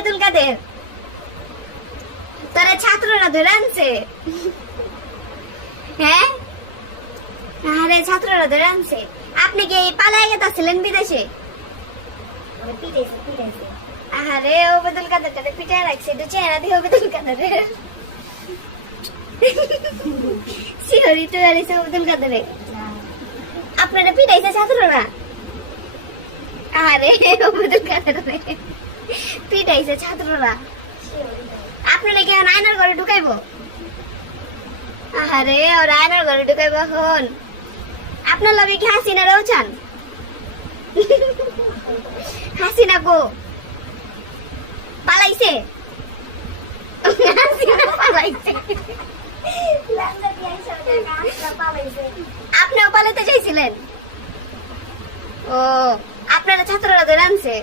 ওবেদুল কাদের তারা ছাত্ররা ধরে আনছে হ্যাঁ আরে ছাত্ররা ধরে আনছে আপনি কি পালায় গেছিলেন বিদেশে আরে ওবেদুল কাদের কাদের পিটায় রাখছে একটু চেহারা দিয়ে ওবেদুল কাদের সিহরি তো আরিছে ওবেদুল কাদের আপনারা পিটাইছে ছাত্ররা আরে ওবেদুল কাদের পিটাইছে ছাত্ররা আপনারা কি এখন আয়নার ঘরে ঢুকাইবো আরে ওরা আয়নার ঘরে ঢুকাইবো এখন আপনার লগে কি হাসিনা রয়েছেন হাসিনা গো পালাইছে হাসিনা পালাইছে আপনিও পালাইতে চাইছিলেন ও আপনারা ছাত্ররা ধরে আনছে